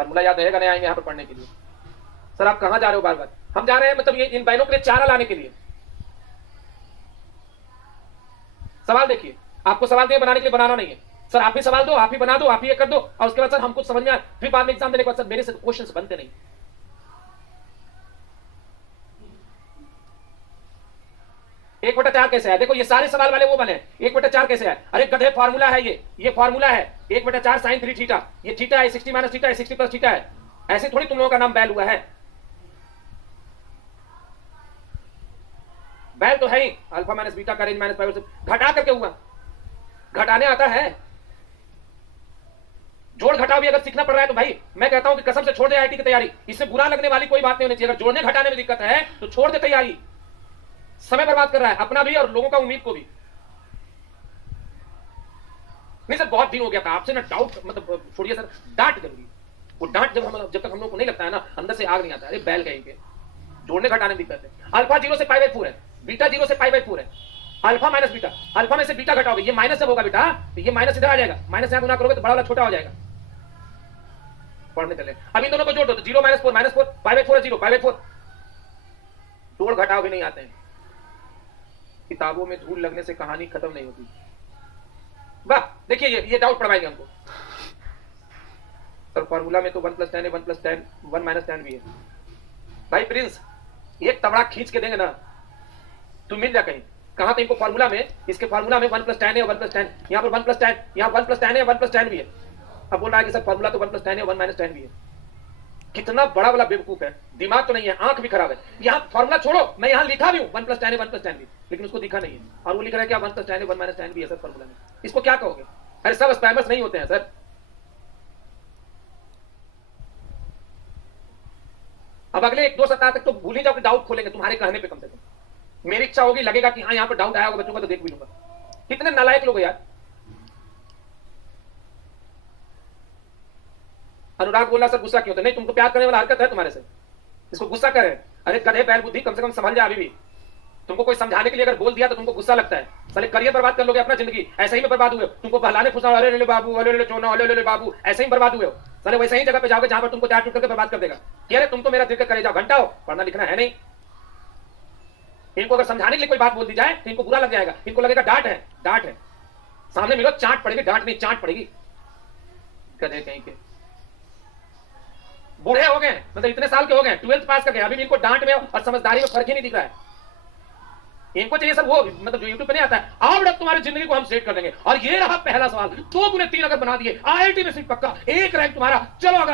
Formula याद रहेगा नहीं आएंगे यहाँ पर पढ़ने के लिए। सर आप कहाँ जा रहे हो बार बार? हम जा रहे हैं मतलब ये इन बहनों के लिए चारा लाने के लिए। सवाल देखिए, आपको सवाल दिए बनाने के लिए बनाना नहीं है सर, आप ही सवाल दो, आप ही बना दो, आप ही ये कर दो और उसके बाद सर हमको समझ में आए, फिर बाद में एग्जाम देने के बाद सर मेरे से क्वेश्चंस बनते नहीं। एक बटा चार कैसे है? देखो ये सारे सवाल वाले वो बने हैं, एक बटा चार कैसे है? अरे गधे फॉर्मूला है ये फॉर्मूला है, एक बटा चार साइन 3 थीटा, ये थीटा है, 60 माइनस थीटा है, 60 प्लस थीटा है। ऐसे थोड़ी तुम लोगों का नाम बैल हुआ है, बैल तो है ही अल्फा माइनस बीटा का रेंज माइनस पाई से घटा करके हुआ, घटाने आता है। जोड़ घटाव भी अगर सीखना पड़ रहा है तो भाई मैं कहता हूं कि कसम से छोड़ दे आईटी की तैयारी, इससे बुरा लगने वाली कोई बात नहीं होनी चाहिए। अगर जोड़ने घटाने में दिक्कत है तो छोड़ दे तैयारी, समय बर्बाद कर रहा है अपना भी और लोगों का उम्मीद को भी। नहीं सर बहुत दिन हो गया था आपसे ना डाउट, मतलब छोड़िए सर, डांट जरूरी, वो डांट जब तक हम लोग को नहीं लगता है ना अंदर से आग नहीं आता। अरे बैल कहेंगे, जोड़ने घटाने में दिक्कत है। अल्फा 0 से पाई बाई 4 है, बीटा 0 से पाई बाई 4 है, अल्फा माइनस बीटा, अल्फा में से बीटा घटाओगे, ये माइनस जब होगा बेटा तो ये माइनस इधर आ जाएगा, माइनस यहां गुना करोगे तो बड़ा वाला छोटा हो जाएगा। पढ़ने चले, अब इन दोनों को जोड़ दो तो 0 माइनस 4 माइनस 4 पाई बाई 4 है, 0 पाई बाई 4। जोड़ घटाव भी नहीं आते हैं, किताबों में धूल लगने से कहानी खत्म नहीं होती। वाह देखिए ये डाउट पढ़वाएंगे हमको सर, फॉर्मूला में तो 1 + 10 है, 1 + 10 1 - 10 भी है। भाई प्रिंस एक तबड़ा खींच के देंगे ना तू मिल जा कहीं, कहां तो इनको फॉर्मूला में, इसके फॉर्मूला में 1 + 10 है, 1 + 10 यहां पर 1 + 10, यहां 1 + 10 है, 1 + 10 भी है। अब बोल रहा है कि सर फॉर्मूला तो 1 + 10 है, 1 - 10 भी है। कितना बड़ा वाला बेवकूफ है, दिमाग तो नहीं है, आंख भी खराब है। यहां फॉर्मूला छोड़ो, मैं यहां लिखा भी हूं 1 + 10 है, 1 + 10 भी, लेकिन उसको दिखा नहीं है और वो लिख रहा है कि 1 + 10 है, 1 - 10 भी है सर फॉर्मूला में। इसको क्या कहोगे? अरे सब स्पैमर्स नहीं होते हैं सर। अब अगले 1-2 सप्ताह तक तो भूल ही जाओ कि डाउट खोलेंगे तुम्हारे कहने पे, कम से कम मेरी इच्छा होगी, लगेगा कि हाँ यहाँ पर डाउट आया होगा बच्चों का तो देख भी लूंगा। कितने नालायक लोग यार। अनुराग बोला सर गुस्सा क्यों? तो नहीं तुमको प्यार करने वाला हरकत है तुम्हारे से, इसको गुस्सा करे। अरे गधे बैल बुद्धि, कम से कम समझ जा अभी भी। तुमको कोई समझाने के लिए अगर बोल दिया तो तुमको गुस्सा लगता है। साले करियर बर्बाद कर लोगे अपना, जिंदगी ऐसे ही में बर्बाद हुए। तुमको बहलाने फुसलाने, अरे ले बाबू, अरे ले चोना, अरे ले बाबू, ऐसे ही बर्बाद हुए हो। साले वैसे ही जगह पे जाओगे जहां पर तुमको चाट चुट करके बर्बाद कर देगा। अरे तुम तो मेरा दिल का कलेजा, घंटा हो, पढ़ना लिखना है नहीं। इनको अगर समझाने के लिए कोई बात बोल दी जाए तो इनको बुरा लग जाएगा, इनको लगेगा डांट है, डांट है। सामने मिलो चाट पड़ेगी, डांट नहीं चाट पड़ेगी। गधे कहीं के बूढ़े हो गए, मतलब इतने साल के हो गए, 12th पास कर गए, अभी भी इनको डांट में और समझदारी में फर्क ही नहीं दिख रहा है। इनको चाहिए सब वो, मतलब जो यूट्यूब पे नहीं आता है, आओ बेटा तुम्हारी जिंदगी को हम सेट कर देंगे। और ये रहा पहला सवाल, 2 × 3 अगर बना दिए IIT में सीट पक्का, 1 रैंक तुम्हारा। चलो अगर